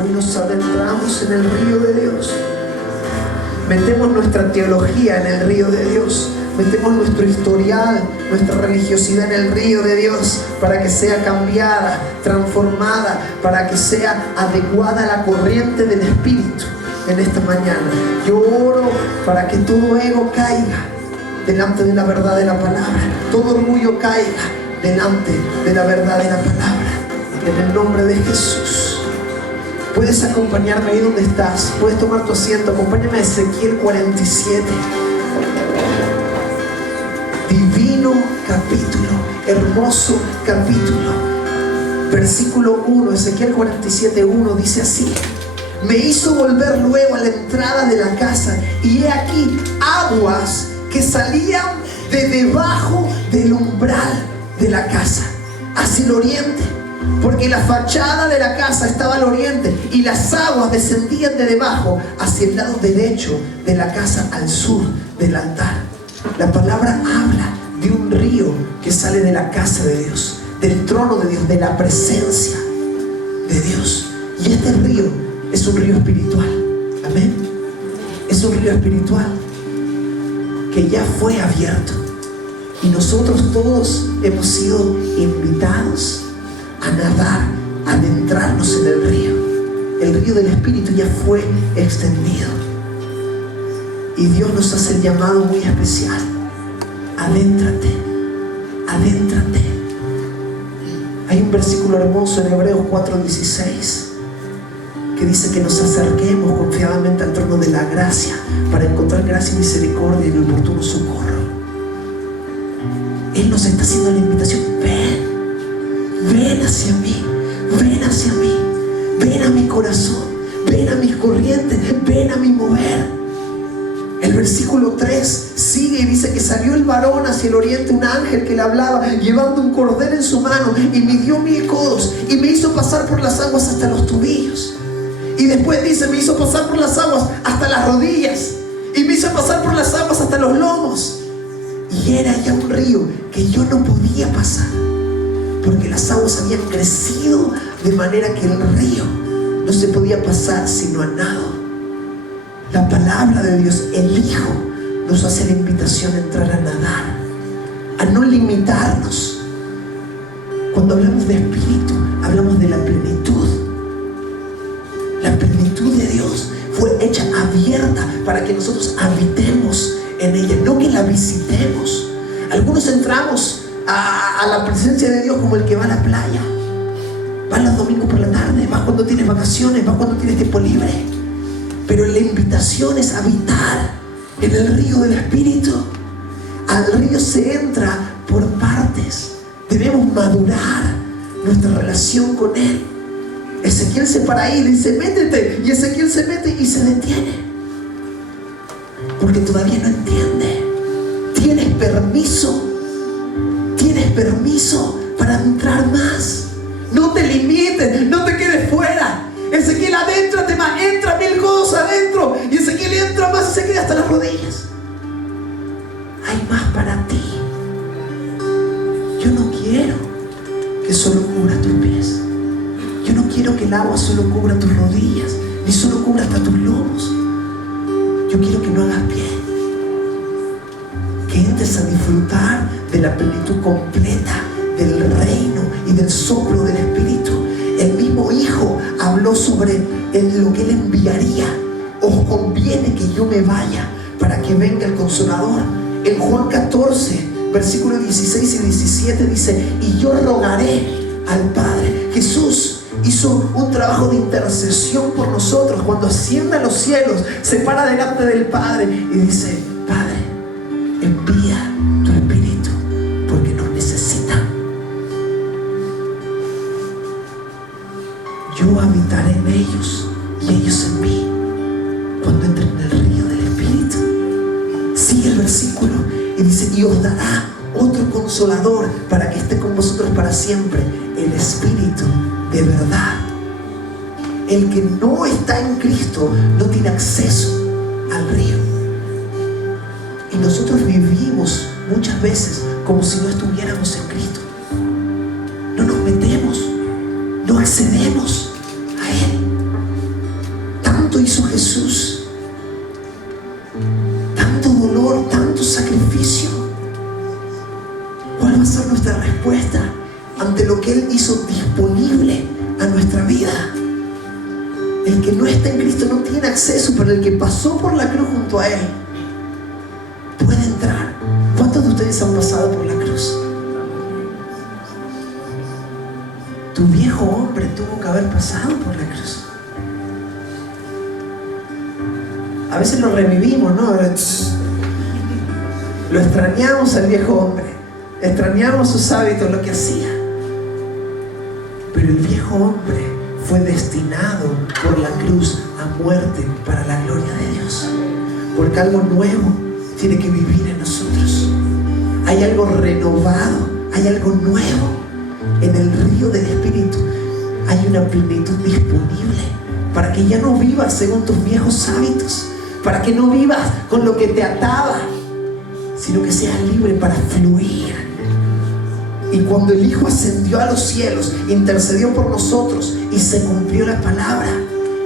Hoy nos adentramos en el río de Dios. Metemos nuestra teología en el río de Dios. Metemos nuestro historial, nuestra religiosidad en el río de Dios para que sea cambiada, transformada, para que sea adecuada a la corriente del Espíritu en esta mañana. Yo oro para que todo ego caiga delante de la verdad de la palabra. Todo orgullo caiga delante de la verdad de la palabra. En el nombre de Jesús. Puedes acompañarme ahí donde estás. Puedes tomar tu asiento. Acompáñame a Ezequiel 47. Divino capítulo, hermoso capítulo. Versículo 1, Ezequiel 47:1 dice así: me hizo volver luego a la entrada de la casa, y he aquí aguas que salían de debajo del umbral de la casa hacia el oriente, porque la fachada de la casa estaba al oriente, y las aguas descendían de debajo hacia el lado derecho de la casa, al sur del altar. La palabra habla de un río que sale de la casa de Dios, del trono de Dios, de la presencia de Dios. Y este río es un río espiritual. Amén. Es un río espiritual que ya fue abierto. Y nosotros todos hemos sido invitados a nadar, a adentrarnos en el río. El río del Espíritu ya fue extendido. Y Dios nos hace el llamado muy especial. Adéntrate, adéntrate. Hay un versículo hermoso en Hebreos 4:16 que dice que nos acerquemos confiadamente al trono de la gracia para encontrar gracia y misericordia en el oportuno socorro. Él nos está haciendo la invitación: ven hacia mí, ven hacia mí, ven a mi corazón, ven a mis corrientes, ven a mi mover. El versículo 3 sigue y dice que salió el varón hacia el oriente, un ángel que le hablaba, llevando un cordero en su mano, y midió 1000 codos y me hizo pasar por las aguas hasta los tobillos. Y después dice: me hizo pasar por las aguas hasta las rodillas, y me hizo pasar por las aguas hasta los lomos. Y era ya un río que yo no podía pasar, porque las aguas habían crecido de manera que el río no se podía pasar sino a nado. La palabra de Dios, el Hijo, nos hace la invitación a entrar a nadar, a no limitarnos. Cuando hablamos de espíritu, hablamos de la plenitud. La plenitud de Dios fue hecha abierta para que nosotros habitemos en ella, no que la visitemos. Algunos entramos a la presencia de Dios como el que va a la playa. Va los domingos por la tarde, va cuando tienes vacaciones, va cuando tienes tiempo libre. Pero la invitación es habitar en el río del Espíritu. Al río se entra por partes. Debemos madurar nuestra relación con Él. Ezequiel se para ahí y dice: métete. Y Ezequiel se mete y se detiene, porque todavía no entiende. Tienes permiso para entrar más. No te limites, no te quedes fuera. Ezequiel, adéntrate más, entra 1000 codos adentro. Y Ezequiel entra más y se queda hasta las rodillas. Hay más para ti. Yo no quiero que solo cubra tus pies. Yo no quiero que el agua solo cubra tus rodillas, ni solo cubra hasta tus lomos. Yo quiero que no hagas pie, que entres a disfrutar de la plenitud completa del reino y del soplo del Espíritu. El mismo Hijo habló sobre lo que Él enviaría. Os conviene que yo me vaya para que venga el Consolador. En Juan 14, versículos 16 y 17 dice: y yo rogaré al Padre. Jesús hizo un trabajo de intercesión por nosotros. Cuando asciende a los cielos, se para delante del Padre y dice: Padre, envía tu Espíritu, porque nos necesita. Yo habitaré en ellos y ellos en mí, cuando entren en el río del Espíritu. Sigue el versículo y dice: y os dará otro Consolador para que esté con vosotros para siempre, el Espíritu de verdad. El que no está en Cristo no tiene acceso al río. Y nosotros vivimos muchas veces como si no estuviéramos en Cristo. No nos metemos, no accedemos a Él. hizo Jesús, tanto dolor, tanto sacrificio. ¿Cuál va a ser nuestra respuesta ante lo que Él hizo disponible a nuestra vida? El que no está en Cristo no tiene acceso, pero el que pasó por la cruz junto a Él puede entrar. ¿Cuántos de ustedes han pasado por la cruz? Tu viejo hombre tuvo que haber pasado por la cruz. A veces lo revivimos, ¿no? Lo extrañamos al viejo hombre, extrañamos sus hábitos, lo que hacía. Pero el viejo hombre fue destinado por la cruz a muerte para la gloria de Dios. Porque algo nuevo tiene que vivir en nosotros. Hay algo renovado, hay algo nuevo. En el río del Espíritu hay una plenitud disponible para que ya no vivas según tus viejos hábitos, para que no vivas con lo que te ataba, sino que seas libre para fluir. Y cuando el Hijo ascendió a los cielos, intercedió por nosotros y se cumplió la palabra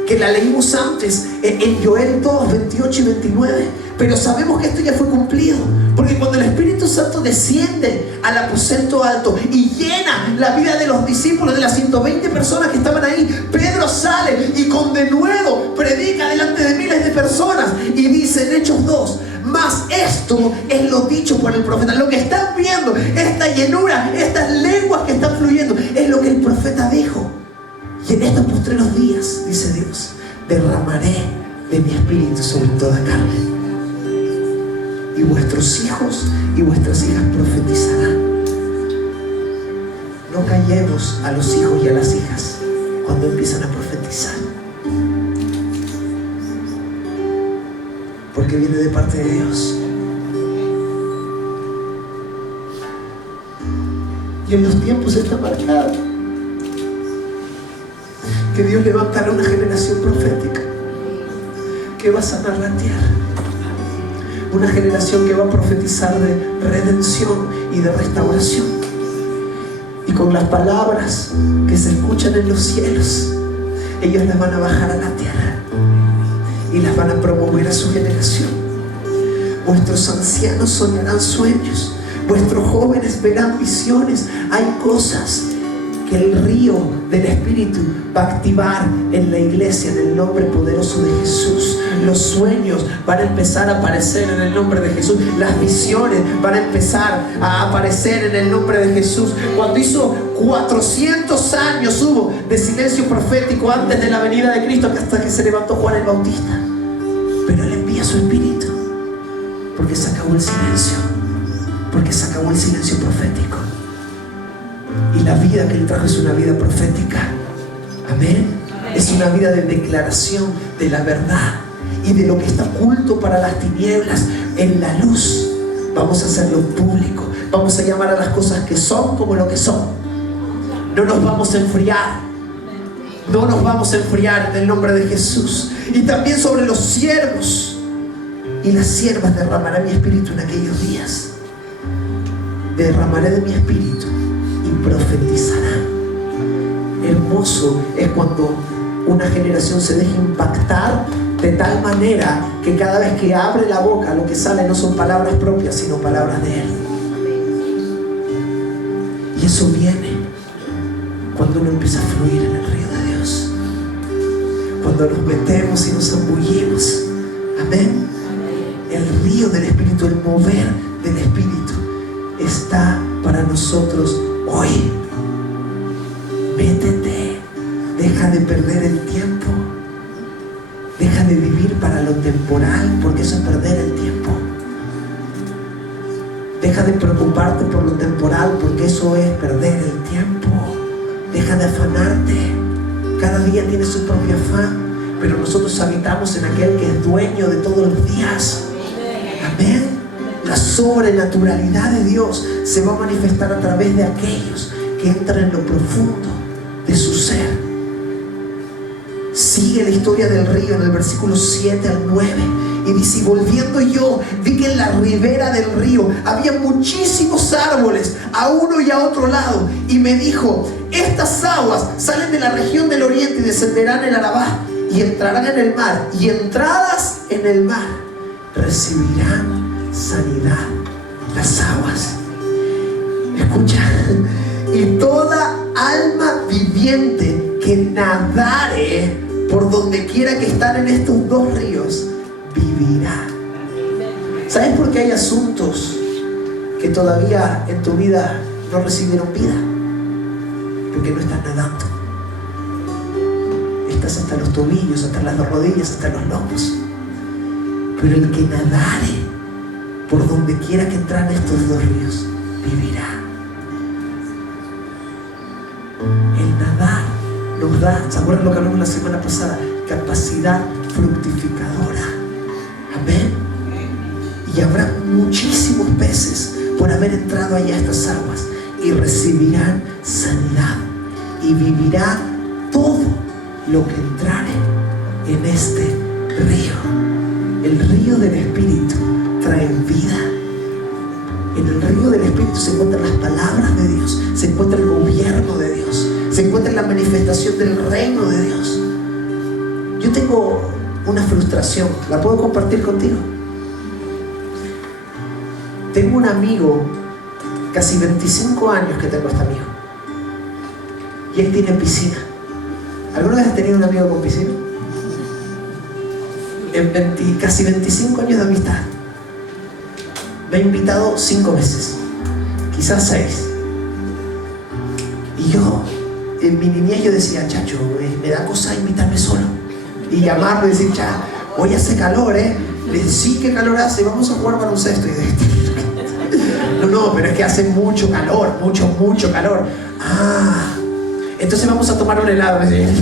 que la leímos antes en Joel 2, 28 y 29. Pero sabemos que esto ya fue cumplido, porque cuando el Espíritu Santo desciende al aposento alto y llena la vida de los discípulos, de las 120 personas que estaban ahí, Pedro sale y con denuedo predica delante de miles de personas y dice en Hechos 2: mas esto es lo dicho por el profeta. Lo que están viendo, esta llenura, estas lenguas que están fluyendo, es lo que el profeta dijo. Y en estos postreros días, dice Dios, derramaré de mi espíritu sobre toda carne. Y vuestros hijos y vuestras hijas profetizarán. No callemos a los hijos y a las hijas cuando empiezan a profetizar, porque viene de parte de Dios. Y en los tiempos está marcado que Dios levantará una generación profética que va a sanar la tierra. Una generación que va a profetizar de redención y de restauración. Y con las palabras que se escuchan en los cielos, ellos las van a bajar a la tierra y las van a promover a su generación. Vuestros ancianos soñarán sueños, vuestros jóvenes verán visiones. Hay cosas que el río del Espíritu va a activar en la iglesia en el nombre poderoso de Jesús. Los sueños van a empezar a aparecer en el nombre de Jesús. Las visiones van a empezar a aparecer en el nombre de Jesús. Cuando hizo 400 años hubo de silencio profético antes de la venida de Cristo, hasta que se levantó Juan el Bautista. Pero Él envía su Espíritu porque se acabó el silencio, porque se acabó el silencio profético. Y la vida que Él trajo es una vida profética. Amén. Es una vida de declaración de la verdad y de lo que está oculto para las tinieblas en la luz. Vamos a hacerlo público. Vamos a llamar a las cosas que son como lo que son. No nos vamos a enfriar. No nos vamos a enfriar en el nombre de Jesús. Y también sobre los siervos y las siervas derramaré mi espíritu en aquellos días. Derramaré de mi espíritu y profetizarán. Hermoso es cuando una generación se deja impactar de tal manera que cada vez que abre la boca lo que sale no son palabras propias sino palabras de Él. Y eso viene cuando uno empieza a fluir en el río de Dios, cuando nos metemos y nos zambullimos. Amén. El río del Espíritu, el mover del Espíritu está para nosotros hoy. Métete, deja de perder el tiempo, deja de vivir para lo temporal, porque eso es perder el tiempo. Deja de preocuparte por lo temporal, porque eso es perder el tiempo. Deja de afanarte. Cada día tiene su propio afán, pero nosotros habitamos en aquel que es dueño de todos los días. Amén. La sobrenaturalidad de Dios se va a manifestar a través de aquellos que entran en lo profundo de su ser. Sigue la historia del río en el versículo 7 al 9 y dice: y volviendo yo vi que en la ribera del río había muchísimos árboles a uno y a otro lado, y me dijo: estas aguas salen de la región del oriente y descenderán el Arabá y entrarán en el mar, y entradas en el mar recibirán sanidad las aguas. Escucha, y toda alma viviente que nadare por donde quiera que están en estos dos ríos vivirá. ¿Sabes por qué hay asuntos que todavía en tu vida no recibieron vida? Porque no estás nadando. Estás hasta los tobillos, hasta las rodillas, hasta los lomos. Pero el que nadare por donde quiera que entran estos dos ríos vivirá. El nadar nos da, ¿se acuerdan lo que hablamos la semana pasada? Capacidad fructificadora. Amén. Y habrá muchísimos peces por haber entrado allá a estas aguas, y recibirán sanidad, y vivirá todo lo que entrare en este río. El río del Espíritu trae vida. En el río del Espíritu se encuentran las palabras de Dios, se encuentra el gobierno de Dios, se encuentra la manifestación del reino de Dios. Yo tengo una frustración, ¿la puedo compartir contigo? Tengo un amigo, casi 25 años que tengo este amigo, y él tiene piscina. ¿Alguna vez has tenido un amigo con piscina? En casi 25 años de amistad me ha invitado 5 veces, quizás 6. Y yo, en mi niñez, yo decía, chacho, me da cosa invitarme solo y llamarlo y decir, cha, hoy hace calor, le dije, sí, qué calor hace, vamos a jugar baloncesto. Y no, pero es que hace mucho calor, mucho calor. Entonces vamos a tomar un helado. Déjame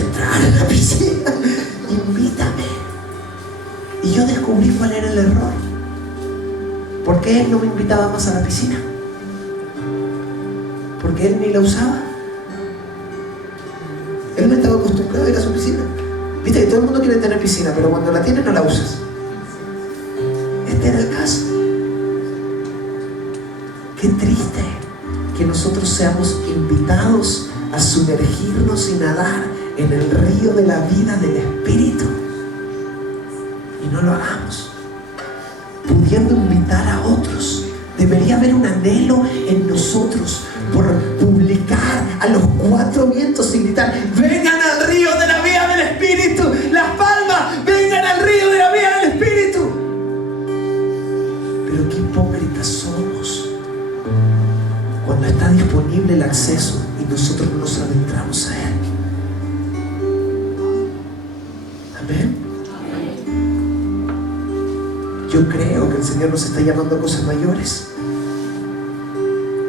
entrar en la piscina, invítame. Y yo descubrí cuál era el error. ¿Por qué él no me invitaba más a la piscina? Porque él ni la usaba. Él no estaba acostumbrado a ir a su piscina. Viste que todo el mundo quiere tener piscina, pero cuando la tienes no la usas. Este era el caso. Qué triste que nosotros seamos invitados a sumergirnos y nadar en el río de la vida del Espíritu y no lo hagamos, pudiendo invitar a otros. Debería haber un anhelo en nosotros por publicar a los 4 vientos y gritar, vengan al río de la vida del Espíritu, Las Palmas, vengan al río de la vida del Espíritu. Pero qué hipócritas somos cuando está disponible el acceso y nosotros no nos adentramos a él. Amén. Yo creo que el Señor nos está llamando a cosas mayores.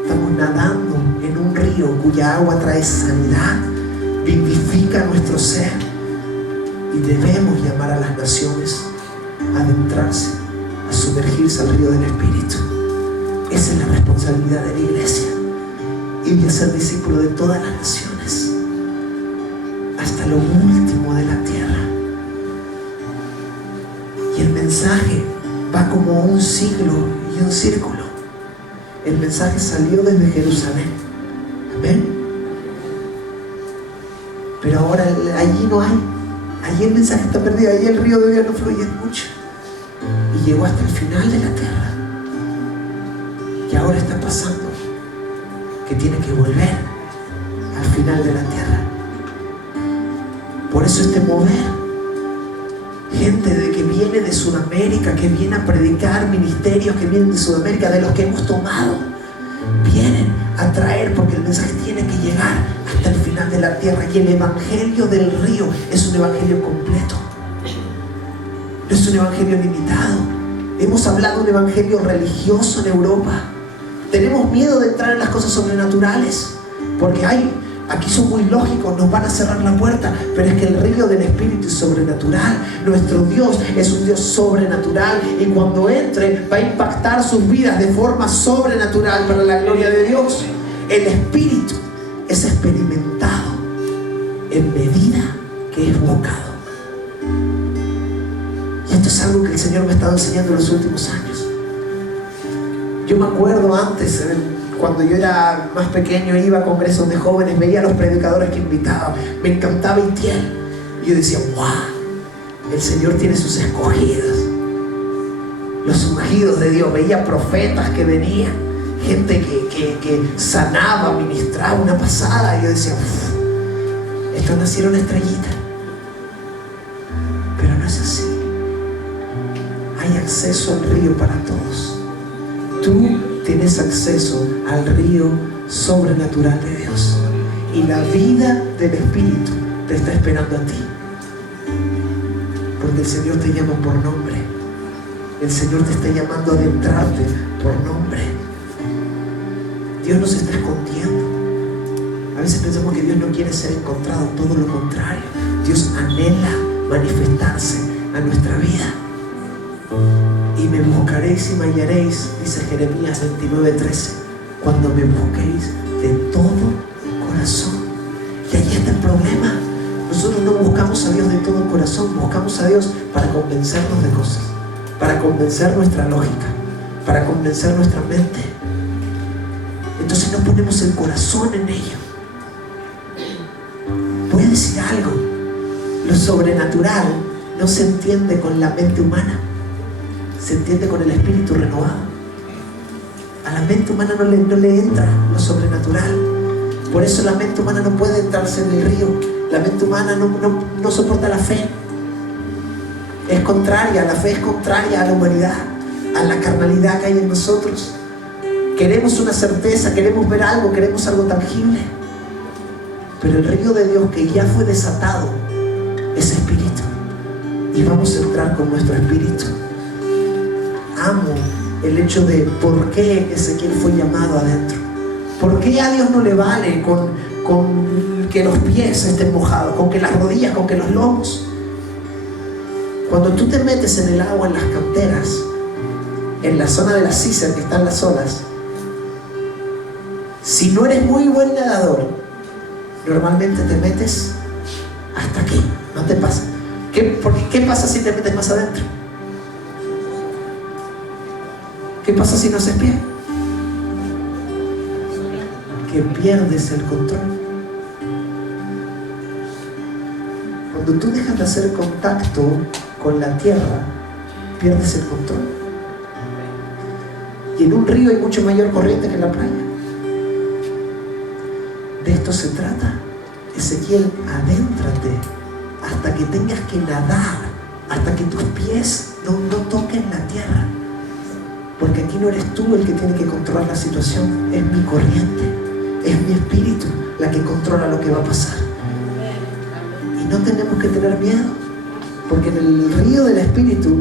Estamos nadando en un río cuya agua trae sanidad, vivifica nuestro ser, y debemos llamar a las naciones a adentrarse, a sumergirse al río del Espíritu. Esa es la responsabilidad de la iglesia, y de ser discípulo de todas las naciones hasta lo último de la tierra. Y el mensaje va como un siglo y un círculo. El mensaje salió desde Jerusalén. Amén. Pero ahora allí no hay. Allí el mensaje está perdido. Allí el río de Dios no fluye mucho. Y llegó hasta el final de la tierra. Y ahora está pasando que tiene que volver al final de la tierra. Por eso este mover, gente que viene de Sudamérica, que viene a predicar, ministerios que vienen de Sudamérica, de los que hemos tomado, vienen a traer, porque el mensaje tiene que llegar hasta el final de la tierra. Y el evangelio del río es un evangelio completo, no es un evangelio limitado. Hemos hablado de un evangelio religioso en Europa. Tenemos miedo de entrar en las cosas sobrenaturales porque aquí son muy lógicos, nos van a cerrar la puerta, pero es que el río del Espíritu es sobrenatural. Nuestro Dios es un Dios sobrenatural, y cuando entre va a impactar sus vidas de forma sobrenatural para la gloria de Dios. El Espíritu es experimentado en medida que es buscado. Y esto es algo que el Señor me ha estado enseñando en los últimos años. Yo me acuerdo antes, Cuando yo era más pequeño iba a congresos de jóvenes, veía a los predicadores que invitaban, me encantaba Itiel. Y yo decía, wow, el Señor tiene sus escogidos, los ungidos de Dios. Veía profetas que venían, gente que sanaba, ministraba, una pasada. Y yo decía, estos nacieron estrellitas. Pero no es así. Hay acceso al río para todos. Tú tienes acceso al río sobrenatural de Dios. Y la vida del Espíritu te está esperando a ti. Porque el Señor te llama por nombre. El Señor te está llamando a adentrarte por nombre. Dios no se está escondiendo. A veces pensamos que Dios no quiere ser encontrado. Todo lo contrario. Dios anhela manifestarse a nuestra vida. Y me buscaréis y me hallaréis, dice Jeremías 29:13, cuando me busquéis de todo corazón. Y ahí está el problema. Nosotros no buscamos a Dios de todo corazón, buscamos a Dios para convencernos de cosas, para convencer nuestra lógica, para convencer nuestra mente. Entonces no ponemos el corazón en ello. Voy a decir algo. Lo sobrenatural no se entiende con la mente humana, se entiende con el espíritu renovado. A la mente humana no le entra lo sobrenatural. Por eso la mente humana no puede entrarse en el río. La mente humana no soporta la fe. Es contraria, la fe es contraria a la humanidad, a la carnalidad que hay en nosotros. Queremos una certeza, queremos ver algo, queremos algo tangible. Pero el río de Dios que ya fue desatado es espíritu. Y vamos a entrar con nuestro espíritu. Amo el hecho de por qué Ezequiel fue llamado adentro. ¿Por qué a Dios no le vale con que los pies estén mojados, con que las rodillas, con que los lomos? Cuando tú te metes en el agua, en las canteras, en la zona de la Cícer que están las olas, si no eres muy buen nadador, normalmente te metes hasta aquí, no te pasa. ¿Qué pasa si te metes más adentro? ¿Qué pasa si no haces pie? Que pierdes el control. Cuando tú dejas de hacer contacto con la tierra, pierdes el control. Y en un río hay mucho mayor corriente que en la playa. De esto se trata. Ezequiel, adéntrate hasta que tengas que nadar, hasta que tus pies no toquen la tierra. Porque aquí no eres tú el que tiene que controlar la situación, es mi corriente, es mi espíritu la que controla lo que va a pasar. Y no tenemos que tener miedo, porque en el río del espíritu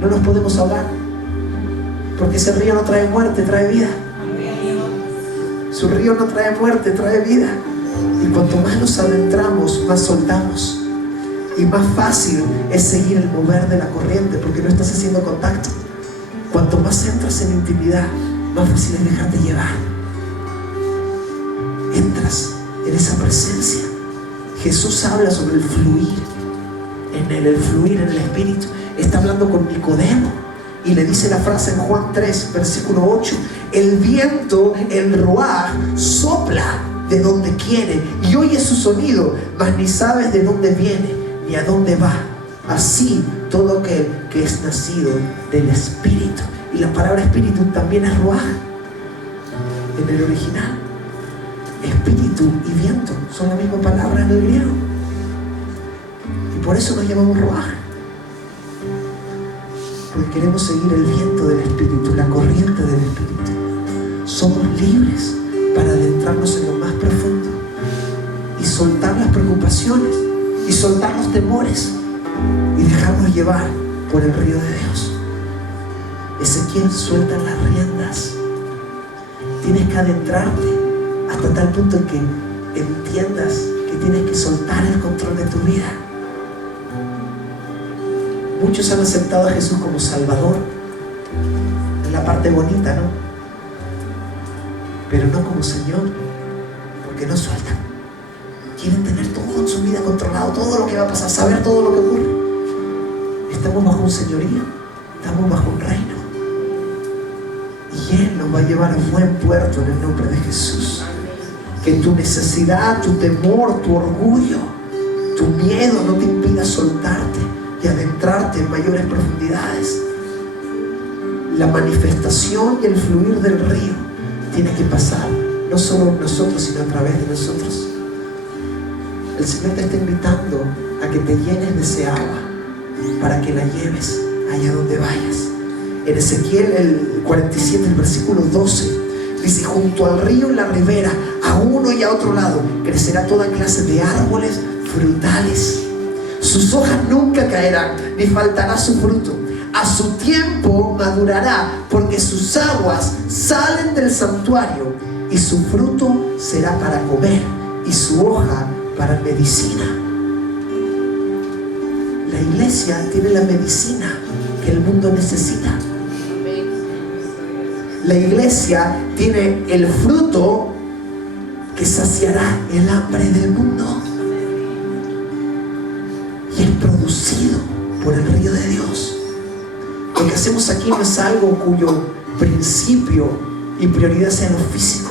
no nos podemos ahogar, porque ese río no trae muerte, trae vida. Su río no trae muerte, trae vida. Y cuanto más nos adentramos, más soltamos. Y más fácil es seguir el mover de la corriente, porque no estás haciendo contacto. Cuanto más entras en intimidad, más fácil es dejarte llevar. Entras en esa presencia. Jesús habla sobre el fluir, el fluir en el Espíritu. Está hablando con Nicodemo y le dice la frase en Juan 3, versículo 8: el viento, el ruaj, sopla de donde quiere y oyes su sonido, mas ni sabes de dónde viene ni a dónde va. Así todo aquel que es nacido del Espíritu. Y la palabra Espíritu también es ruaj en el original. Espíritu y viento son la misma palabra en el griego. Y por eso nos llamamos ruaj, porque queremos seguir el viento del Espíritu, la corriente del Espíritu. Somos libres para adentrarnos en lo más profundo y soltar las preocupaciones y soltar los temores y dejarnos llevar por el río de Dios. Ezequiel, suelta las riendas. Tienes que adentrarte hasta tal punto en que entiendas que tienes que soltar el control de tu vida. Muchos han aceptado a Jesús como Salvador, en la parte bonita, ¿no? Pero no como Señor, porque no sueltan. Quieren tener todo en su vida controlado, todo lo que va a pasar, saber todo lo que ocurre. Estamos bajo un señorío, estamos bajo un reino. Y y Él nos va a llevar a buen puerto en el nombre de Jesús. Que tu necesidad, tu temor, tu orgullo, tu miedo no te impida soltarte y adentrarte en mayores profundidades. La manifestación y el fluir del río tiene que pasar no solo en nosotros, sino a través de nosotros. El Señor te está invitando a que te llenes de ese agua para que la lleves allá donde vayas. En Ezequiel el 47, el versículo 12 dice: junto al río y la ribera, a uno y a otro lado, crecerá toda clase de árboles frutales. Sus hojas nunca caerán, ni faltará su fruto. A su tiempo madurará, porque sus aguas salen del santuario, y su fruto será para comer, y su hoja para medicina. La iglesia tiene la medicina que el mundo necesita. La iglesia tiene el fruto que saciará el hambre del mundo, y es producido por el río de Dios. Lo que hacemos aquí no es algo cuyo principio y prioridad sea lo físico.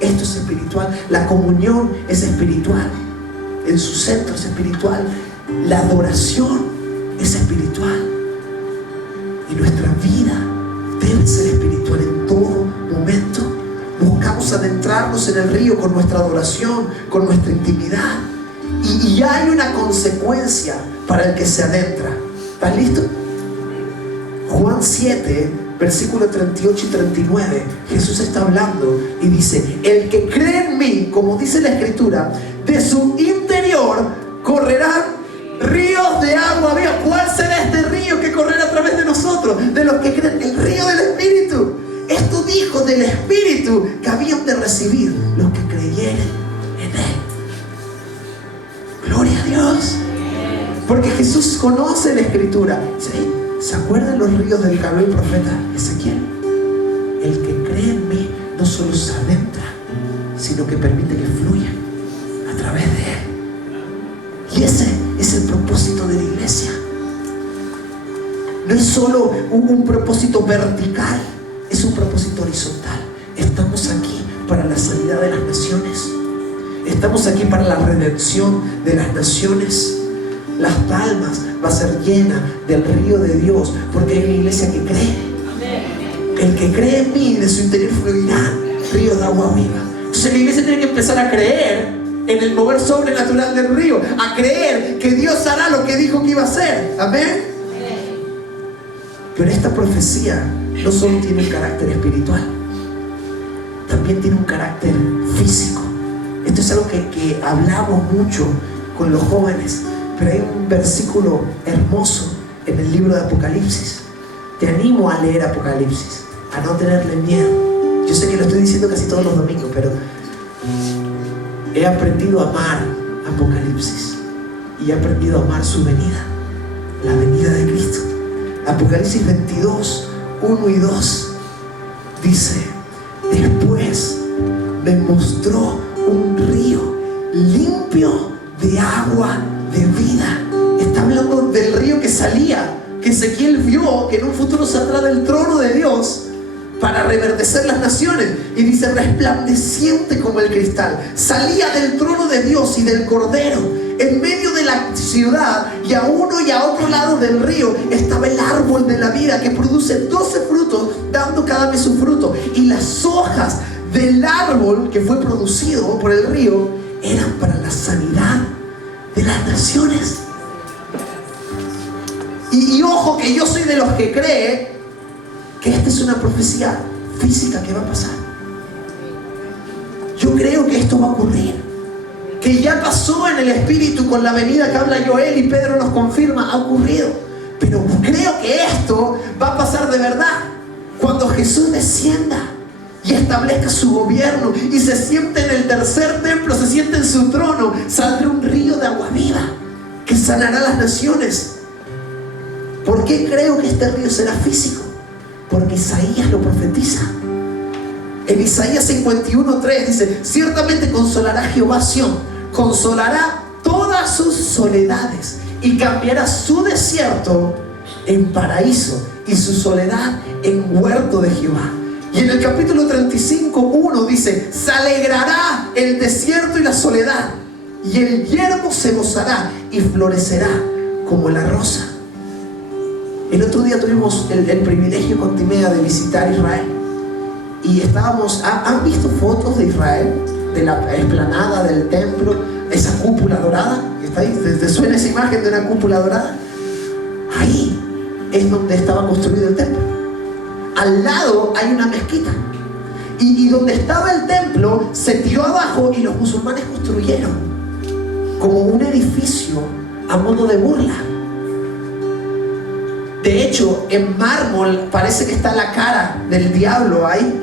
Esto es espiritual. La comunión es espiritual, en su centro es espiritual. La adoración es espiritual, y nuestra vida debe ser espiritual en todo momento. Buscamos adentrarnos en el río con nuestra adoración, con nuestra intimidad, y hay una consecuencia para el que se adentra. ¿Estás listo? Juan 7, versículos 38 y 39, Jesús está hablando y dice: el que cree en mí, como dice la Escritura, de su interior correrán ríos de agua viva. ¿Cuál será este río que correrá a través de nosotros? De los que creen, el río del Espíritu. Esto dijo del Espíritu que habían de recibir los que creyeren en Él. Gloria a Dios. Porque Jesús conoce la Escritura. ¿Se acuerdan los ríos del que habló el profeta Ezequiel? El que cree en mí no solo se adentra, sino que permite que fluya a través de Él. Y ese es el propósito de la iglesia. No es solo un propósito vertical, es un propósito horizontal. Estamos aquí para la sanidad de las naciones. Estamos aquí para la redención de las naciones. Las Palmas va a ser llena del río de Dios, porque hay una iglesia que cree. El que cree en mí, de su interior fluirán ríos de agua viva. Entonces la iglesia tiene que empezar a creer en el mover sobrenatural del río, a creer que Dios hará lo que dijo que iba a hacer. Amén. Pero esta profecía no solo tiene un carácter espiritual, también tiene un carácter físico. Esto es algo que hablamos mucho con los jóvenes. Pero hay un versículo hermoso en el libro de Apocalipsis. Te animo a leer Apocalipsis, a no tenerle miedo. Yo sé que lo estoy diciendo casi todos los domingos, pero he aprendido a amar Apocalipsis, y he aprendido a amar su venida, la venida de Cristo. Apocalipsis 22, 1 y 2 dice: después me mostró un río limpio de agua de vida. Está hablando del río que salía, que Ezequiel vio que en un futuro saldrá del trono de Dios para reverdecer las naciones. Y dice: resplandeciente como el cristal. Salía del trono de Dios y del Cordero. En medio de la ciudad, y a uno y a otro lado del río, estaba el árbol de la vida, que produce 12 frutos, dando cada mes su fruto. Y las hojas del árbol que fue producido por el río eran para la sanidad de las naciones. Y ojo, que yo soy de los que cree que esta es una profecía física que va a pasar. Yo creo que esto va a ocurrir, que ya pasó en el Espíritu con la venida que habla Joel, y Pedro nos confirma, ha ocurrido. Pero creo que esto va a pasar de verdad cuando Jesús descienda y establezca su gobierno y se siente en el tercer templo, se siente en su trono. Saldrá un río de agua viva que sanará las naciones. ¿Por qué creo que este río será físico? Porque Isaías lo profetiza. En Isaías 51:3 dice: ciertamente consolará Jehová a Sión, consolará todas sus soledades, y cambiará su desierto en paraíso y su soledad en huerto de Jehová. Y en el capítulo 35:1 dice: se alegrará el desierto y la soledad, y el yermo se gozará y florecerá como la rosa. El otro día tuvimos el privilegio con Timea de visitar Israel. Y estábamos, ¿han visto fotos de Israel? De la explanada del templo, esa cúpula dorada. ¿Está ahí? ¿Te suena esa imagen de una cúpula dorada? Ahí es donde estaba construido el templo. Al lado hay una mezquita. Y donde estaba el templo se tiró abajo y los musulmanes construyeron como un edificio a modo de burla. De hecho, en mármol parece que está la cara del diablo ahí.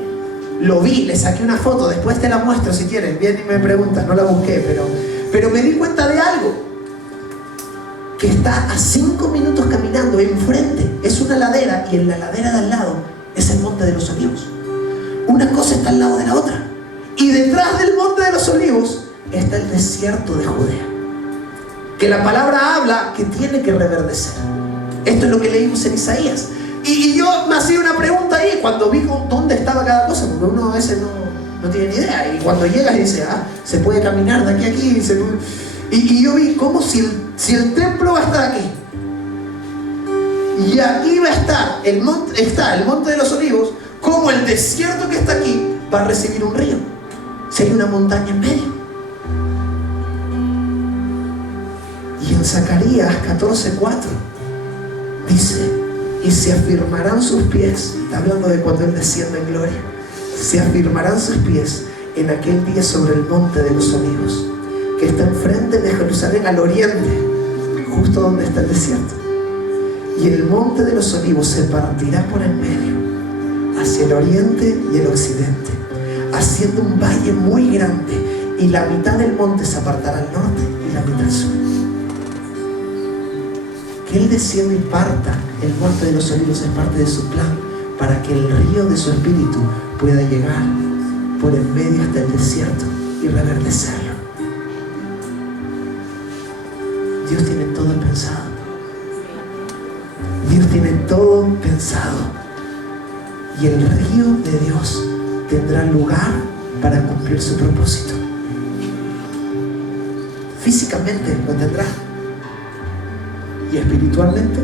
Lo vi, le saqué una foto, después te la muestro si quieres. Bien, y me preguntas, no la busqué, pero me di cuenta de algo. Que está a 5 minutos caminando enfrente. Es una ladera, y en la ladera de al lado es el Monte de los Olivos. Una cosa está al lado de la otra. Y detrás del Monte de los Olivos está el desierto de Judea, que la palabra habla que tiene que reverdecer. Esto es lo que leímos en Isaías. Y yo me hacía una pregunta ahí cuando vi dónde estaba cada cosa, porque uno a veces no tiene ni idea. Y cuando llegas y dices, se puede caminar de aquí a aquí. Y yo vi como si el templo va a estar aquí, y aquí va a estar el Monte de los Olivos, como el desierto que está aquí va a recibir un río. Si hay una montaña en medio. Y en Zacarías 14:4 dice: y se afirmarán sus pies, está hablando de cuando Él descienda en gloria, se afirmarán sus pies en aquel día sobre el Monte de los Olivos, que está enfrente de Jerusalén al oriente, justo donde está el desierto. Y el Monte de los Olivos se partirá por el medio, hacia el oriente y el occidente, haciendo un valle muy grande, y la mitad del monte se apartará al norte y la mitad al sur. Que Él descienda y parta el Monte de los Olivos es parte de su plan, para que el río de su espíritu pueda llegar por el medio hasta el desierto y reverdecerlo. Dios tiene todo pensado. Dios tiene todo pensado. Y el río de Dios tendrá lugar para cumplir su propósito. Físicamente lo tendrá. Y espiritualmente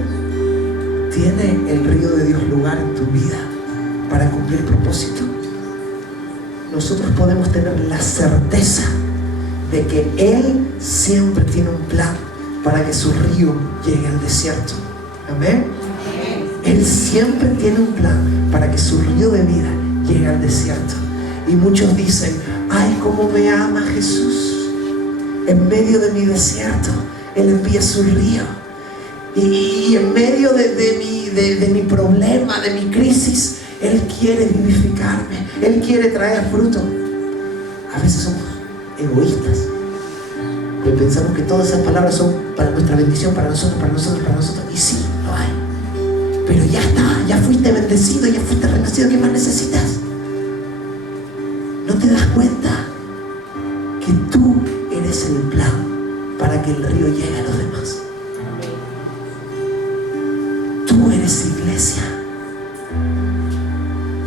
tiene el río de Dios lugar en tu vida para cumplir propósito. Nosotros podemos tener la certeza de que Él siempre tiene un plan para que su río llegue al desierto. Amén. Él siempre tiene un plan para que su río de vida llegue al desierto. Y muchos dicen: ay, cómo me ama Jesús. En medio de mi desierto Él envía su río. Y en medio de mi problema, de mi crisis, Él quiere vivificarme. Él quiere traer fruto. A veces somos egoístas, que pensamos que todas esas palabras son para nuestra bendición, para nosotros. Y sí, lo hay. Pero ya está, ya fuiste bendecido, ya fuiste renacido. ¿Qué más necesitas? ¿No te das cuenta que tú eres el plan para que el río llegue a los demás? Tú eres iglesia.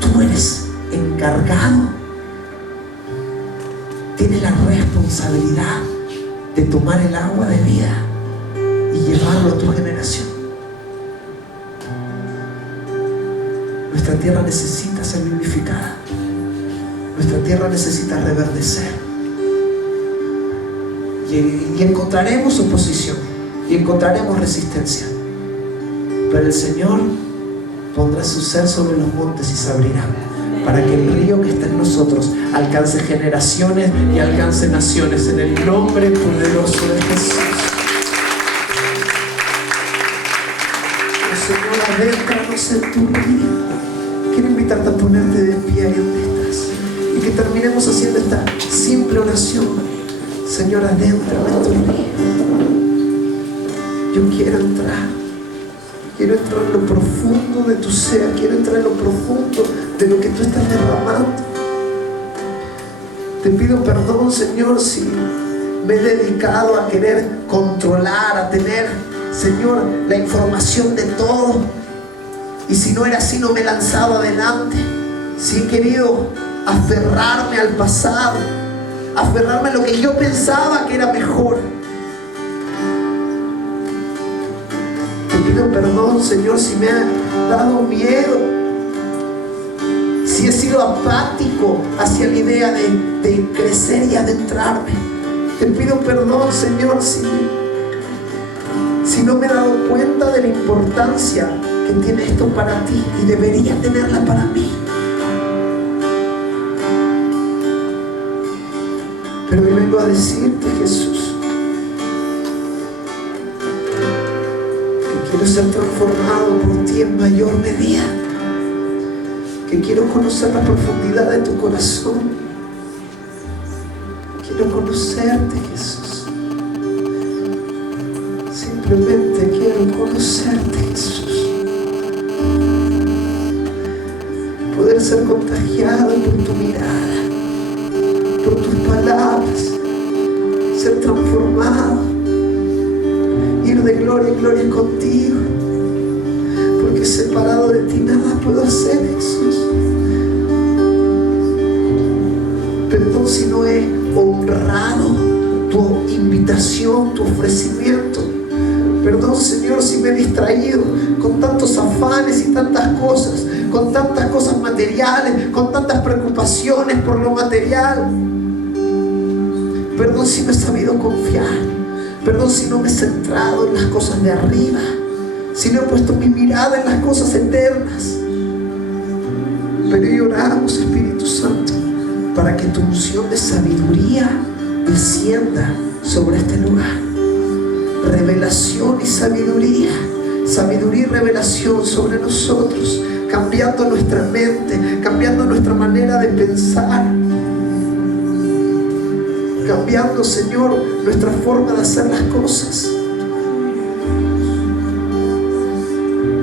Tú eres encargado. Tienes la responsabilidad de tomar el agua de vida y llevarlo a tu generación. Nuestra tierra necesita ser vivificada. Nuestra tierra necesita reverdecer. Y encontraremos oposición y encontraremos resistencia. Pero el Señor pondrá su ser sobre los montes y se abrirá, para que el río que está en nosotros alcance generaciones y alcance naciones, en el nombre poderoso de Jesús. Oh Señor, adéntranos en tu río. Quiero invitarte a ponerte de pie ahí donde estás y que terminemos haciendo esta simple oración. Señor, adéntrame en tu río. Yo quiero entrar. Quiero entrar en lo profundo de tu ser. Quiero entrar en lo profundo de lo que tú estás derramando. Te pido perdón, Señor, si me he dedicado a querer controlar, a tener, Señor, la información de todo. Y si no era así, no me he lanzado adelante. si he querido aferrarme al pasado, aferrarme a lo que yo pensaba que era mejor, te pido perdón, Señor, si me ha dado miedo, si he sido apático hacia la idea de crecer y adentrarme. Te pido perdón, Señor, si no me he dado cuenta de la importancia que tiene esto para ti y debería tenerla para mí. Pero hoy vengo a decirte, Jesús, que quiero ser transformado por ti en mayor medida, que quiero conocer la profundidad de tu corazón. Quiero conocerte, Jesús. Simplemente quiero conocerte, Jesús. Poder ser contagiado por tu mirada, por tus palabras, ser transformado, ir de gloria en gloria contigo, porque separado de ti nada puedo hacer, Jesús. Perdón si no he honrado tu invitación, tu ofrecimiento. Perdón, Señor, si me he distraído con tantos afanes y tantas cosas, con tantas cosas materiales, con tantas preocupaciones por lo material. Perdón si no he sabido confiar. Perdón si no me he centrado en las cosas de arriba, si no he puesto mi mirada en las cosas eternas. Pero hoy oramos, Espíritu Santo, para que tu unción de sabiduría descienda sobre este lugar. Revelación y sabiduría, sabiduría y revelación sobre nosotros, cambiando nuestra mente, cambiando nuestra manera de pensar, cambiando, Señor, nuestra forma de hacer las cosas.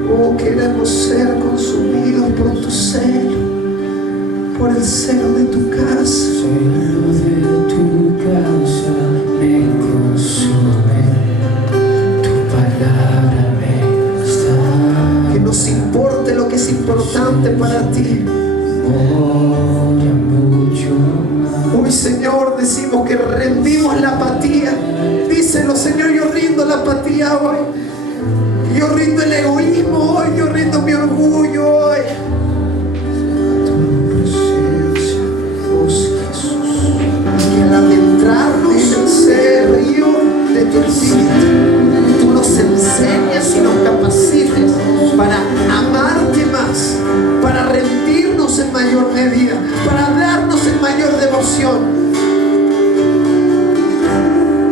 Oh, queremos ser consumidos por tu celo, por el celo de tu casa. Celo de tu casa me consume, tu palabra me está. Que nos importe lo que es importante para ti. Hoy, Señor, decimos que rendimos la apatía. Díselo, Señor, yo rindo la apatía hoy. Yo rindo el egoísmo hoy, yo rindo mi orgullo hoy. Y al adentrarnos en ese río de tu Espíritu, tú nos enseñas y nos capacites para amarte más, para rendirnos en mayor medida, para darnos en mayor devoción.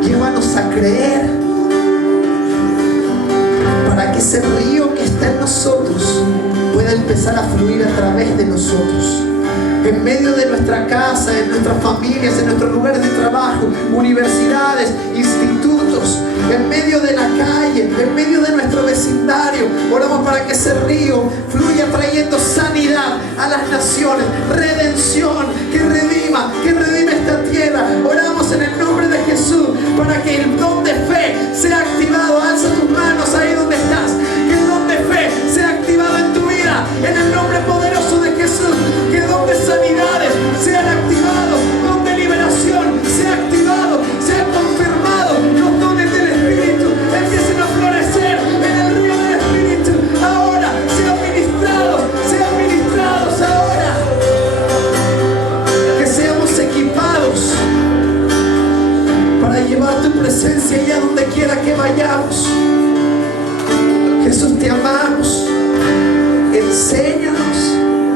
Llévanos a creer, para que ese río que está en nosotros pueda empezar a fluir a través de nosotros. En medio de nuestra casa, en nuestras familias, en nuestros lugares de trabajo, universidades, institutos, en medio de la calle, en medio de nuestro vecindario, oramos para que ese río fluya trayendo sanidad a las naciones, redención, que redime esta tierra. Oramos en el nombre de Jesús para que el don de fe sea activado. Alza tus manos ahí donde estás, que el don de fe sea activado en tu vida, en el nombre poderoso de Jesús. Que el don de sanidades sean activados, don de liberación sea activado, sea confirmado, los dones del Espíritu empiecen a florecer en el río del Espíritu. Ahora sean ministrados ahora. Que seamos equipados para llevar tu presencia allá donde quiera que vayamos. Jesús, te amamos. Enséñanos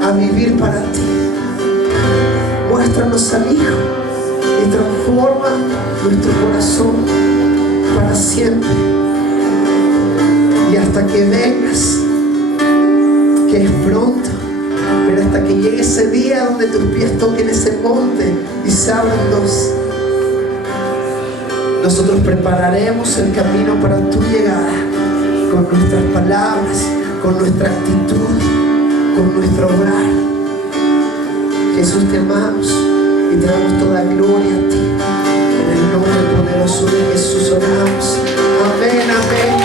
a vivir para ti. Muéstranos al Hijo y transforma nuestro corazón para siempre. Y hasta que vengas, que es pronto, pero hasta que llegue ese día donde tus pies toquen ese monte y se abran dos, nosotros prepararemos el camino para tu llegada con nuestras palabras, con nuestra actitud, con nuestro obrar. Jesús, te amamos y te damos toda gloria a ti. En el nombre poderoso de Jesús oramos. Amén, amén.